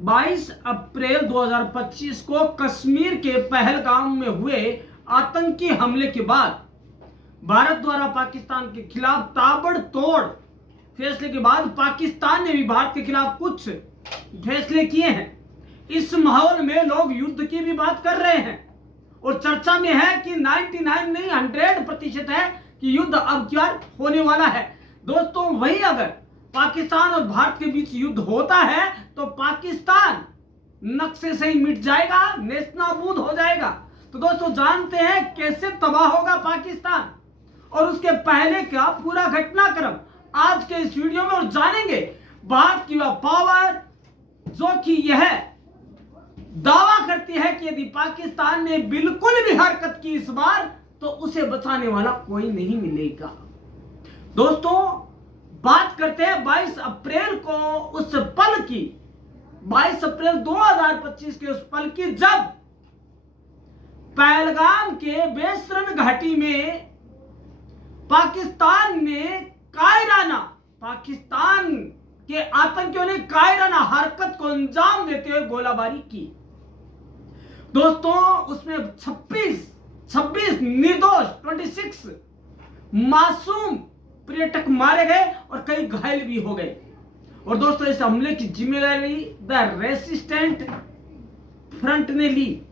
22 अप्रैल 2025 को कश्मीर के पहलगाम में हुए आतंकी हमले के बाद भारत द्वारा पाकिस्तान के खिलाफ ताबड़तोड़ फैसले के बाद पाकिस्तान ने भी भारत के खिलाफ कुछ फैसले किए हैं। इस माहौल में लोग युद्ध की भी बात कर रहे हैं और चर्चा में है कि 99 नहीं 100% है कि युद्ध अब क्या होने वाला है। दोस्तों, वही अगर पाकिस्तान और भारत के बीच युद्ध होता है तो पाकिस्तान नक्शे से ही मिट जाएगा, नेस्तनाबूद हो जाएगा। तो दोस्तों, जानते हैं कैसे तबाह होगा पाकिस्तान और उसके पहले का पूरा घटनाक्रम आज के इस वीडियो में, और जानेंगे भारत की वह पावर जो कि यह दावा करती है कि यदि पाकिस्तान ने बिल्कुल भी हरकत की इस बार तो उसे बचाने वाला कोई नहीं मिलेगा। दोस्तों, बात करते हैं 22 अप्रैल को, उस पल की, 22 अप्रैल 2025 के उस पल की जब पहलगाम के बेसरन घाटी में पाकिस्तान ने पाकिस्तान के आतंकियों ने कायराना हरकत को अंजाम देते हुए गोलाबारी की। दोस्तों, उसमें 26 निर्दोष 26 मासूम पर्यटक मारे गए और कई घायल भी हो गए। और दोस्तों, इस हमले की जिम्मेदारी द रेसिस्टेंट फ्रंट ने ली,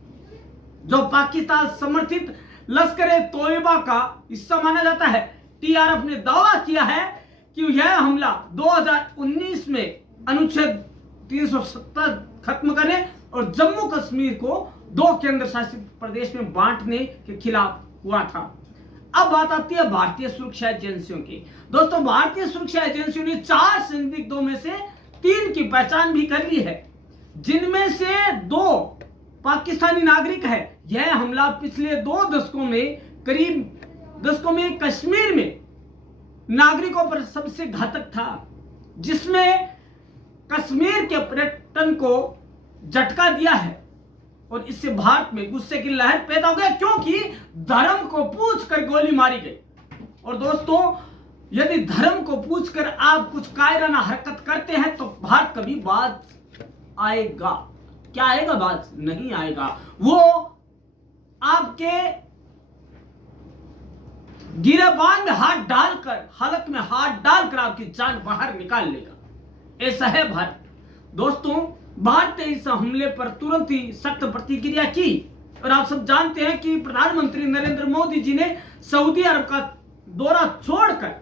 जो पाकिस्तान समर्थित लश्कर तोयबा का हिस्सा माना जाता है। टीआरएफ ने दावा किया है कि यह हमला 2019 में अनुच्छेद 370 खत्म करने और जम्मू कश्मीर को 2 केंद्र शासित प्रदेश में बांटने के खिलाफ हुआ था। अब बात आती है भारतीय सुरक्षा एजेंसियों की। दोस्तों, भारतीय सुरक्षा एजेंसियों ने 4 संदिग्धों में से 3 की पहचान भी कर ली है, जिनमें से 2 पाकिस्तानी नागरिक है। यह हमला पिछले 2 दशकों में कश्मीर में नागरिकों पर सबसे घातक था, जिसमें कश्मीर के पर्यटन को झटका दिया है और इससे भारत में गुस्से की लहर पैदा हो गया, क्योंकि धर्म को पूछकर गोली मारी गई। और दोस्तों, यदि धर्म को पूछकर आप कुछ कायराना हरकत करते हैं तो भारत कभी बात आएगा। क्या आएगा? बात नहीं आएगा। वो आपके गिरबान में हाथ डालकर, हालत में हाथ डालकर आपकी जान बाहर निकाल लेगा। ऐसा है भारत। दोस्तों, भारत ने इस हमले पर तुरंत ही सख्त प्रतिक्रिया की और आप सब जानते हैं कि प्रधानमंत्री नरेंद्र मोदी जी ने सऊदी अरब का दौरा छोड़कर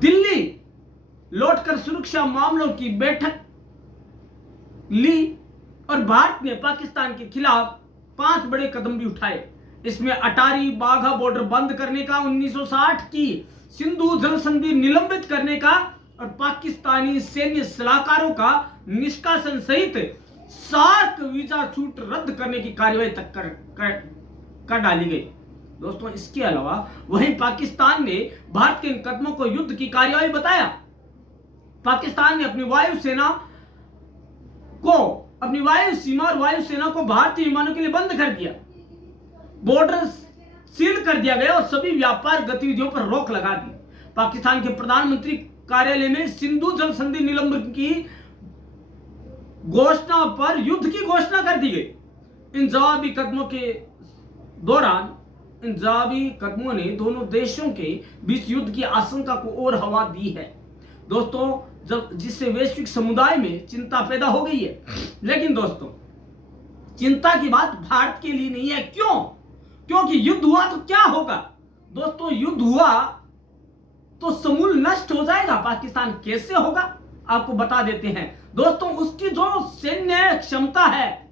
दिल्ली लौटकर सुरक्षा मामलों की बैठक ली और भारत ने पाकिस्तान के खिलाफ 5 बड़े कदम भी उठाए। इसमें अटारी बाघा बॉर्डर बंद करने का, 1960 की सिंधु जल संधि निलंबित करने का और पाकिस्तानी सैन्य सलाहकारों का निष्कासन सहित सार्क वीजा छूट रद्द करने की कार्यवाही तक कर डाली गई। दोस्तों, इसके अलावा वहीं पाकिस्तान ने भारत के इन कदमों को युद्ध की कार्यवाही बताया। पाकिस्तान ने अपनी वायु सीमा और वायु सेना को भारतीय विमानों के लिए बंद कर दिया, बॉर्डर सील कर दिया गया और सभी व्यापार गतिविधियों पर रोक लगा दी। पाकिस्तान के प्रधानमंत्री कार्यालय में सिंधु जल संधि निलंबन की घोषणा पर युद्ध की घोषणा कर दी गई। इन जवाबी कदमों ने दोनों देशों के बीच युद्ध की आशंका को और हवा दी है। दोस्तों, जिससे वैश्विक समुदाय में चिंता पैदा हो गई है। लेकिन दोस्तों, चिंता की बात भारत के लिए नहीं है। क्यों? क्योंकि युद्ध हुआ तो क्या होगा? दोस्तों, युद्ध हुआ तो समूल नष्ट हो जाएगा पाकिस्तान। कैसे होगा, आपको बता देते हैं। दोस्तों, उसकी जो सैन्य क्षमता है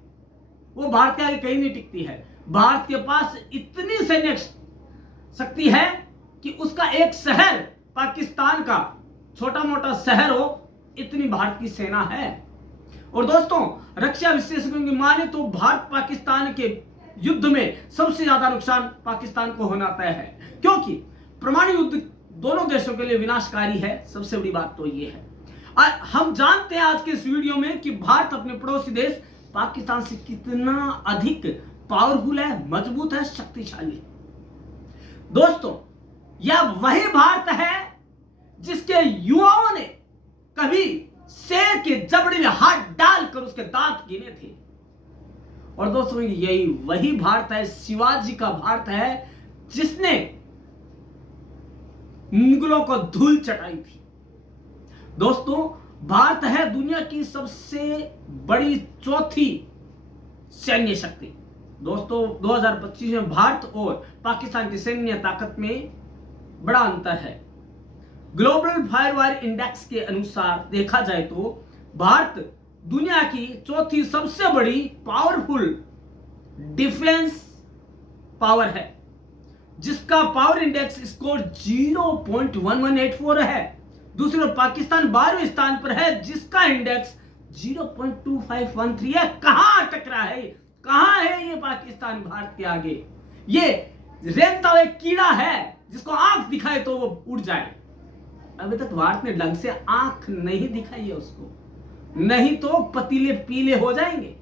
वो भारत के आगे कहीं नहीं टिकती है। भारत के पास इतनी सैन्य शक्ति है कि उसका एक शहर, पाकिस्तान का छोटा मोटा शहर हो, इतनी भारत की सेना है। और दोस्तों, रक्षा विशेषज्ञों की माने तो भारत पाकिस्तान के युद्ध में सबसे ज्यादा नुकसान पाकिस्तान को होना तय है, क्योंकि परमाणु युद्ध दोनों देशों के लिए विनाशकारी है। सबसे बड़ी बात तो ये है। हम जानते हैं आज के इस वीडियो में कि भारत अपने पड़ोसी देश पाकिस्तान से कितना अधिक पावरफुल है, मजबूत है, शक्तिशाली है। दोस्तों, यह वही भारत है जिसके युवाओं ने कभी शेर के जबड़े में हाथ डालकर उसके दांत गिने थे। और दोस्तों यही वही भारत है, शिवाजी का भारत है, जिसने मुगलों को धूल चटाई थी। दोस्तों भारत है दुनिया की सबसे बड़ी चौथी सैन्य शक्ति। दोस्तों 2025 में भारत और पाकिस्तान की सैन्य ताकत में बड़ा अंतर है। ग्लोबल फायरवायर इंडेक्स के अनुसार देखा जाए तो भारत दुनिया की चौथी सबसे बड़ी पावरफुल डिफेंस पावर है, जिसका पावर इंडेक्स स्कोर 0.1184 है। दूसरी ओर पाकिस्तान 12वें स्थान पर है, जिसका इंडेक्स 0.2513 है। कहां अटक रहा है, कहां है ये पाकिस्तान भारत के आगे? ये रेंगता हुआ कीड़ा है जिसको आंख दिखाए तो वो उड़ जाए। अभी तक भारत ने ढंग से आंख नहीं दिखाई है उसको, नहीं तो पतीले पीले हो जाएंगे।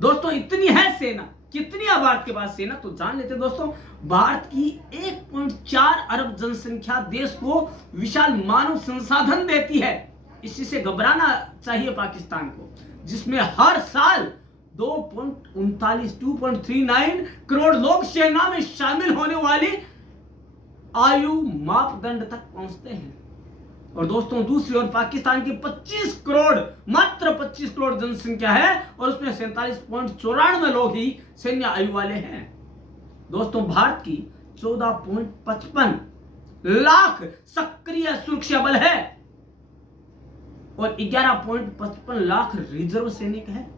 दोस्तों इतनी है सेना, कितनी है भारत के पास सेना, तो जान लेते दोस्तों। भारत की 1.4 अरब जनसंख्या देश को विशाल मानव संसाधन देती है। इसी से घबराना चाहिए पाकिस्तान को, जिसमें हर साल 2.39 करोड़ लोग सेना में शामिल होने वाली आयु मापदंड तक पहुंचते हैं। और दोस्तों दूसरी ओर पाकिस्तान की 25 करोड़, मात्र 25 करोड़ जनसंख्या है और उसमें 47.94 लोग ही सैन्य आयु वाले हैं। दोस्तों भारत की 14.55 लाख सक्रिय सुरक्षा बल है और 11.55 लाख रिजर्व सैनिक है।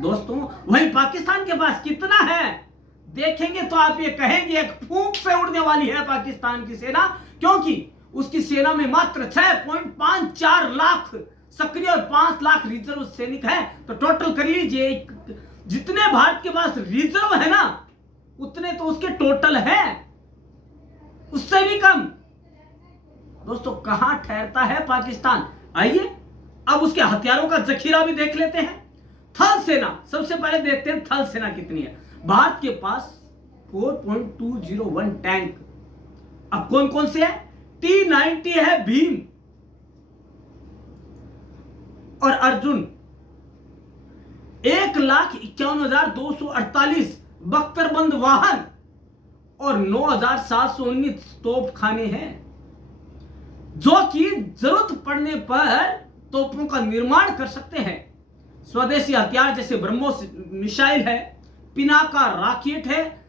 दोस्तों वहीं पाकिस्तान के पास कितना है देखेंगे तो आप ये कहेंगे एक फूंक से उड़ने वाली है पाकिस्तान की सेना, क्योंकि उसकी सेना में मात्र 6.54 लाख सक्रिय और 5 लाख रिजर्व सैनिक है। तो टोटल कर लीजिए, जितने भारत के पास रिजर्व है ना उतने तो उसके टोटल है, उससे भी कम। दोस्तों कहां ठहरता है पाकिस्तान? आइए अब उसके हथियारों का जखीरा भी देख लेते हैं। थल सेना, सबसे पहले देखते हैं थल सेना कितनी है। भारत के पास 4.201 टैंक। अब कौन कौन से है? T-90 है भीम और अर्जुन, 1,51,248 बख्तरबंद वाहन और 9,719 तोपखाने हैं, जो कि जरूरत पड़ने पर तोपों का निर्माण कर सकते हैं। स्वदेशी हथियार जैसे ब्रह्मोस मिसाइल है, पिनाका रॉकेट है,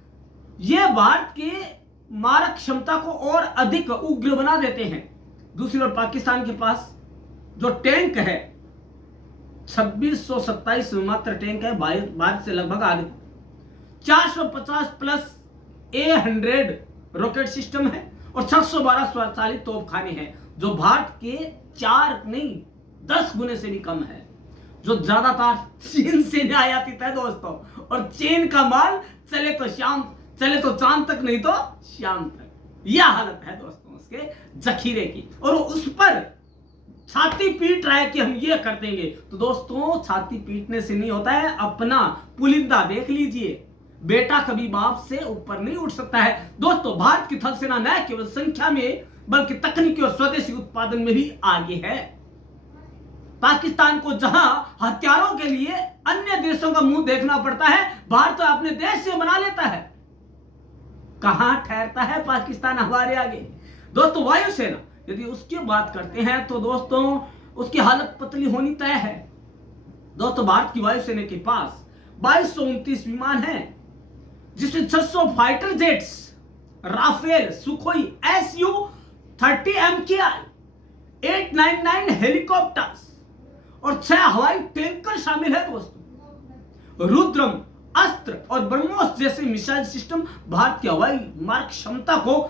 यह भारत के मारक क्षमता को और अधिक उग्र बना देते हैं। दूसरी ओर पाकिस्तान के पास जो टैंक है 2627 मात्र टैंक है, भारत से लगभग आगे। 450 प्लस A100 रॉकेट सिस्टम है और 612 स्वचालित तोपखाने हैं, जो भारत के 4 नहीं 10 गुने से भी कम है, जो ज्यादातर चीन से आयातित है दोस्तों। और चीन का माल चले तो चांद तक, नहीं तो शाम तक। यह हालत है दोस्तों उसके जखीरे की, और उस पर छाती पीट रहा है कि हम ये कर देंगे। तो दोस्तों छाती पीटने से नहीं होता है, अपना पुलिंदा देख लीजिए। बेटा कभी बाप से ऊपर नहीं उठ सकता है। दोस्तों भारत की थल सेना न केवल संख्या में बल्कि तकनीकी और स्वदेशी उत्पादन में भी आगे है। पाकिस्तान को जहां हथियारों के लिए अन्य देशों का मुंह देखना पड़ता है, भारत तो अपने देश से बना लेता है। कहां ठहरता है पाकिस्तान हमारे आगे? दोस्तों वायुसेना, यदि उसकी बात करते हैं तो दोस्तों उसकी हालत पतली होनी तय है। दोस्तों भारत की वायुसेना के पास 2229 विमान हैं, जिसमें 600 fighter jets, Rafale, Sukhoi Su-30 MKI, 899 helicopters और 6 हवाई टैंकर शामिल है। दोस्तों रुद्रम, अस्त्र और ब्रह्मोस जैसे मिसाइल सिस्टम भारत की हवाई मार्ग क्षमता को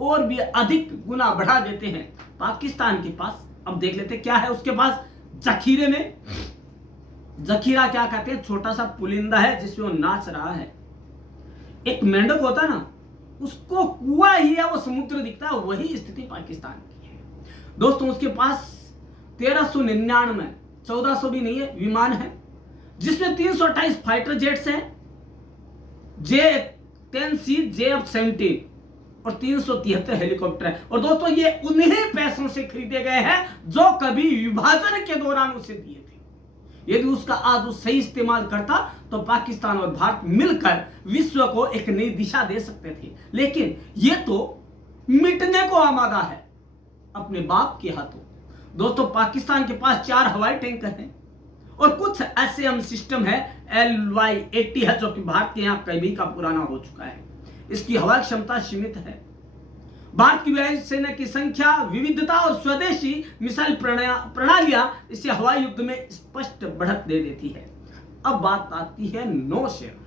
और भी अधिक गुना बढ़ा देते हैं। पाकिस्तान के पास अब देख लेते क्या है उसके पास जखीरे में। जखीरा क्या कहते हैं? छोटा सा पुलिंदा है जिसमें वो नाच रहा है। एक मेंढक होता है ना, उसको कुआं ही है, वो समुद्र दिखता है, वही स्थिति पाकिस्तान की है। दोस्तों उसके पास 1399, 1400 भी नहीं है, विमान है, जिसमें 328 फाइटर जेट्स हैं, J-10C, JF-17 और 373 हेलीकॉप्टर है। और दोस्तों ये उन्हीं पैसों से खरीदे गए हैं जो कभी विभाजन के दौरान उसे दिए थे। यदि उसका आज वो सही इस्तेमाल करता तो पाकिस्तान और भारत मिलकर विश्व को एक नई दिशा दे सकते थे, लेकिन ये तो मिटने को आमादा है अपने बाप के हाथों। दोस्तों पाकिस्तान के पास 4 हवाई टैंकर हैं और कुछ SAM सिस्टम है, LY-80 है, जो कि भारत के यहाँ कभी का पुराना हो चुका है। इसकी हवाई क्षमता सीमित है। भारत की वायुसेना की संख्या, विविधता और स्वदेशी मिसाइल प्रणालियां इसे हवाई युद्ध में स्पष्ट बढ़त दे देती है। अब बात आती है नौसेना।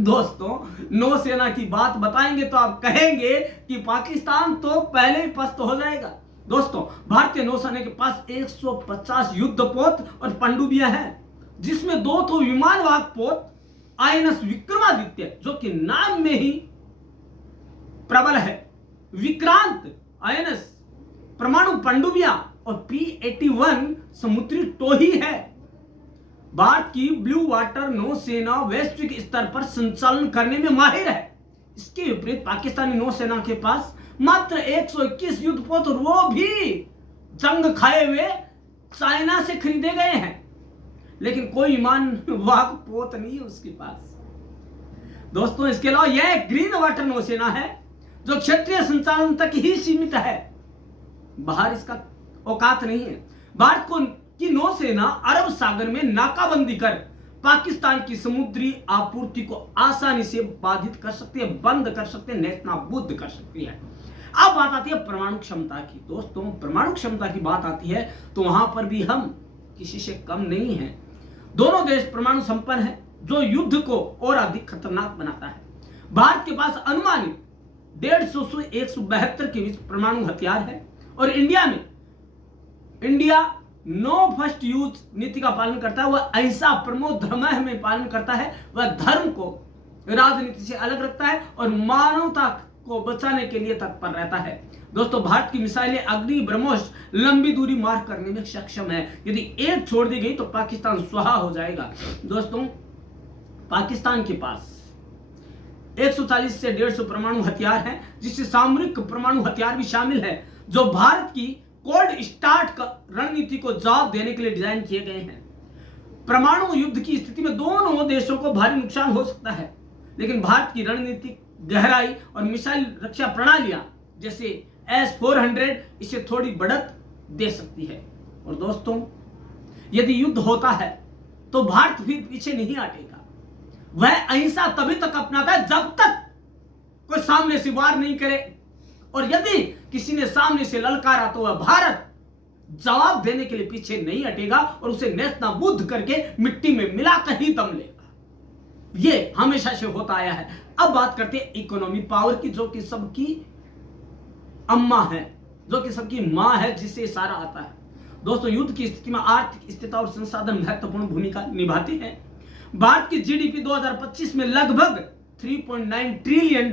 दोस्तों नौसेना की बात बताएंगे तो आप कहेंगे कि पाकिस्तान तो पहले ही पस्त हो जाएगा। दोस्तों भारतीय नौसेना के पास 150 युद्धपोत और पनडुब्बियां हैं, जिसमें 2 तो विमानवाहक पोत INS विक्रमादित्य, जो कि नाम में ही प्रबल है, विक्रांत INS परमाणु पनडुब्बियां और P-81 समुद्री टोही है। भारत की ब्लू वाटर नौसेना वैश्विक स्तर पर संचालन करने में माहिर है। इसके विपरीत पाकिस्तानी नौसेना के पास मात्र 121 युद्धपोत, और वो भी जंग खाए हुए चाइना से खरीदे गए हैं, लेकिन कोई विमानवाहक पोत नहीं है उसके पास। दोस्तों इसके अलावा यह एक ग्रीन वाटर नौसेना है जो क्षेत्रीय संचालन तक ही सीमित है, बाहर इसका औकात नहीं है। भारत की नौसेना अरब सागर में नाकाबंदी कर पाकिस्तान की समुद्री आपूर्ति को आसानी से बाधित कर सकती है, बंद कर सकते हैं, नेस्तनाबूद कर सकती है। अब बात आती है परमाणु क्षमता की। दोस्तों परमाणु क्षमता की बात आती है तो वहां पर भी हम किसी से कम नहीं हैं। दोनों देश परमाणु संपन्न है, जो युद्ध को और अधिक खतरनाक बनाता है। भारत के पास अनुमानित 150 से 172 के बीच परमाणु हथियार है, और इंडिया नो फर्स्ट यूज नीति का पालन करता है। वह अहिंसा परमो धर्मः में पालन करता है। वह धर्म को राजनीति से अलग रखता है और मानवता को बचाने के लिए तत्पर रहता है। दोस्तों भारत की मिसाइलें अग्नि, ब्रह्मोस लंबी दूरी मार करने में सक्षम है। यदि एक छोड़ दी गई तो पाकिस्तान स्वाहा हो जाएगा। दोस्तों पाकिस्तान के पास 140 से 150 परमाणु हथियार हैं, जिससे सामरिक परमाणु हथियार भी शामिल है, जो भारत की कोल्ड स्टार्ट रणनीति को जवाब देने के लिए डिजाइन किए गए हैं। परमाणु युद्ध की स्थिति में दोनों देशों को भारी नुकसान हो सकता है, लेकिन भारत की रणनीतिक गहराई और मिसाइल रक्षा प्रणालियां जैसे S-400 इसे थोड़ी बढ़त दे सकती है। और दोस्तों यदि युद्ध होता है तो भारत भी पीछे नहीं हटेगा। वह अहिंसा तभी तक अपनाता है जब तक कोई सामने से वार नहीं करे, और यदि किसी ने सामने से ललकारा तो वह भारत जवाब देने के लिए पीछे नहीं हटेगा और उसे नेस्तनाबूद करके मिट्टी में मिलाकर ही दम लेगा। यह हमेशा से होता आया है। अब बात करते हैं इकोनॉमी पावर की, जो कि सबकी अम्मा है, जो कि सबकी मां है, जिससे सारा आता है। दोस्तों युद्ध की स्थिति में आर्थिक स्थिरता और संसाधन महत्वपूर्ण भूमिका निभाते हैं। भारत की GDP 2025 में लगभग $3.9 ट्रिलियन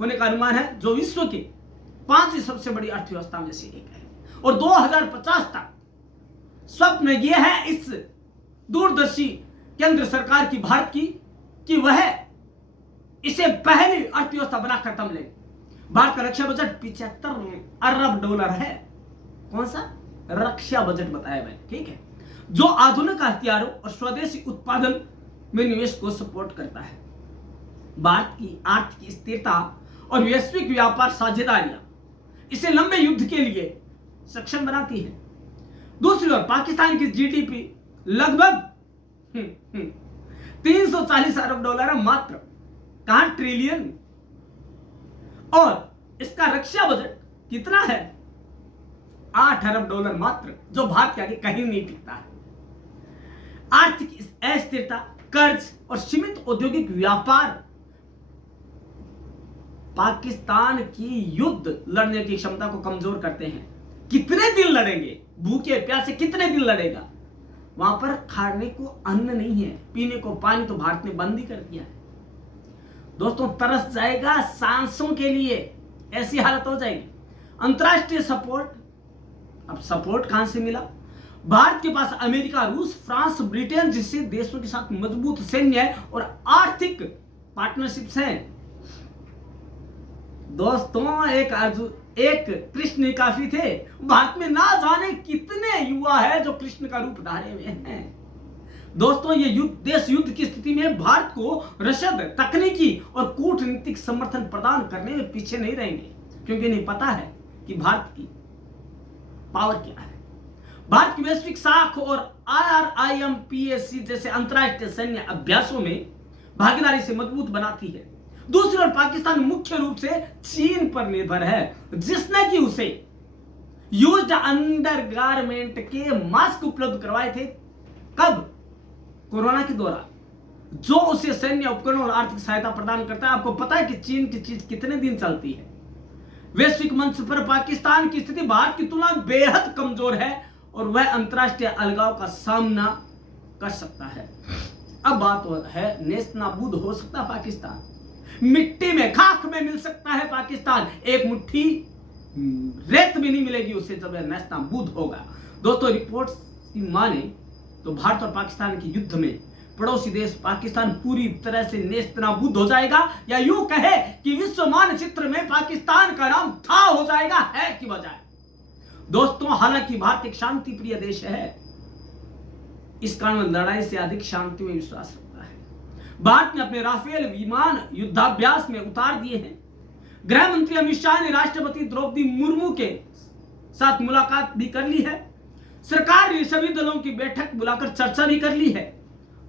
होने का अनुमान है, जो विश्व की 5वीं सबसे बड़ी अर्थव्यवस्था में से एक है। और 2050 तक स्वप्न यह है इस दूरदर्शी केंद्र सरकार की भारत की कि वह इसे पहली अर्थव्यवस्था बनाकर दम ले। भारत का रक्षा बजट $75 अरब है। कौन सा रक्षा बजट बताया मैंने, ठीक है, जो आधुनिक हथियारों और स्वदेशी उत्पादन में निवेश को सपोर्ट करता है। भारत की आर्थिक स्थिरता और वैश्विक व्यापार साझेदारियां इसे लंबे युद्ध के लिए सक्षम बनाती है। दूसरी ओर पाकिस्तान की GDP लगभग 340 अरब डॉलर है, मात्र कहां ट्रिलियन, और इसका रक्षा बजट कितना है, $8 अरब मात्र, जो भारत के आगे कहीं नहीं टिकता है। आर्थिक अस्थिरता, कर्ज और सीमित औद्योगिक व्यापार पाकिस्तान की युद्ध लड़ने की क्षमता को कमजोर करते हैं। कितने दिन लड़ेंगे, भूखे प्यासे कितने दिन लड़ेगा। वहां पर खाने को अन्न नहीं है, पीने को पानी तो भारत ने बंद ही कर दिया है। दोस्तों तरस जाएगा सांसों के लिए, ऐसी हालत हो जाएगी। अंतरराष्ट्रीय सपोर्ट, अब सपोर्ट कहां से मिला। भारत के पास अमेरिका, रूस, फ्रांस, ब्रिटेन जैसे देशों के साथ मजबूत सैन्य है और आर्थिक पार्टनरशिप्स हैं। दोस्तों एक कृष्ण ही काफी थे। भारत में ना जाने कितने युवा है जो कृष्ण का रूप धारे हुए हैं। दोस्तों ये देश युद्ध की स्थिति में भारत को रसद, तकनीकी और कूटनीतिक समर्थन प्रदान करने में पीछे नहीं रहेंगे, क्योंकि इन्हें पता है कि भारत की पावर क्या है। भारत की वैश्विक साख और IRIMPAC जैसे अंतरराष्ट्रीय सैन्य अभ्यासों में भागीदारी से मजबूत बनाती है। दूसरी ओर पाकिस्तान मुख्य रूप से चीन पर निर्भर है, जिसने कि उसे यूज्ड अंडरगारमेंट के मास्क उपलब्ध करवाए थे। कब? कोरोना के दौरान, जो उसे सैन्य उपकरण और आर्थिक सहायता प्रदान करता है। आपको पता है कि चीन की चीज कितने दिन चलती है। वैश्विक मंच पर पाकिस्तान की स्थिति भारत की तुलना में बेहद कमजोर है और वह अंतरराष्ट्रीय अलगाव का सामना कर सकता है। अब बात है, नेस्तनाबूद हो सकता है पाकिस्तान, मिट्टी में, खाक में मिल सकता है पाकिस्तान, एक मुट्ठी रेत भी नहीं मिलेगी उसे जब वह नेस्तनाबूद होगा। दोस्तों रिपोर्ट्स की माने तो भारत और पाकिस्तान के युद्ध में पड़ोसी देश पाकिस्तान पूरी तरह से नेस्तनाबूद हो जाएगा, या यूं कहे कि विश्व मानचित्र में पाकिस्तान का नाम था हो जाएगा, है की बजाय। दोस्तों हालांकि भारत एक शांति प्रिय देश है, इस कारण लड़ाई से अधिक शांति में विश्वास रखता है। भारत ने अपने राफेल विमान युद्धाभ्यास में उतार दिए हैं। गृह मंत्री अमित शाह ने राष्ट्रपति द्रौपदी मुर्मू के साथ मुलाकात भी कर ली है। सरकार ने सभी दलों की बैठक बुलाकर चर्चा भी कर ली है।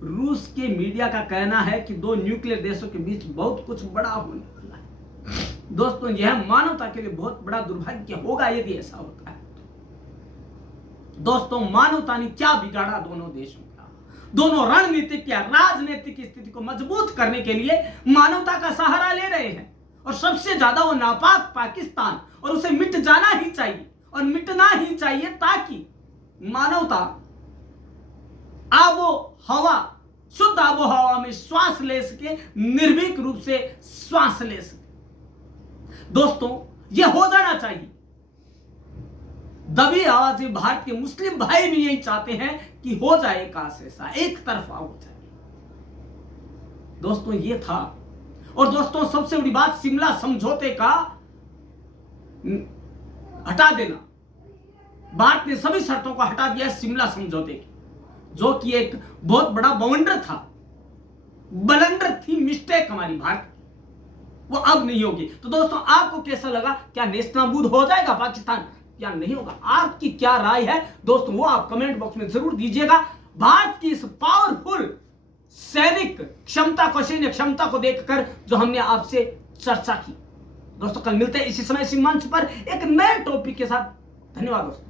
रूस के मीडिया का कहना है कि दो न्यूक्लियर देशों के बीच बहुत कुछ बड़ा होने वाला है। दोस्तों यह मानवता के लिए बहुत बड़ा दुर्भाग्य होगा यदि ऐसा होता है। दोस्तों मानवता ने क्या बिगाड़ा दोनों देशों का? दोनों रणनीतिक या राजनीतिक स्थिति को मजबूत करने के लिए मानवता का सहारा ले रहे हैं, और सबसे ज्यादा वो नापाक पाकिस्तान, और उसे मिट जाना ही चाहिए और मिटना ही चाहिए, ताकि मानवता आबो हवा, शुद्ध आबो हवा में श्वास ले सके, निर्भीक रूप से श्वास ले सके। दोस्तों यह हो जाना चाहिए। दबी आवाज भारत के मुस्लिम भाई भी यही चाहते हैं कि हो जाए काश ऐसा, एक तरफा हो जाए। दोस्तों ये था। और दोस्तों सबसे बड़ी बात, शिमला समझौते का हटा देना। भारत ने सभी शर्तों को हटा दिया शिमला समझौते की, जो कि एक बहुत बड़ा ब्लंडर थी, मिस्टेक हमारी भारत की, वो अब नहीं होगी। तो दोस्तों आपको कैसा लगा? क्या नेस्तनाबूद हो जाएगा पाकिस्तान या नहीं होगा? आपकी क्या राय है दोस्तों, वो आप कमेंट बॉक्स में जरूर दीजिएगा। भारत की इस पावरफुल सैनिक क्षमता को, सैन्य क्षमता को देखकर जो हमने आपसे चर्चा की। दोस्तों कल मिलते हैं इसी समय इसी मंच पर एक नए टॉपिक के साथ। धन्यवाद दोस्तों।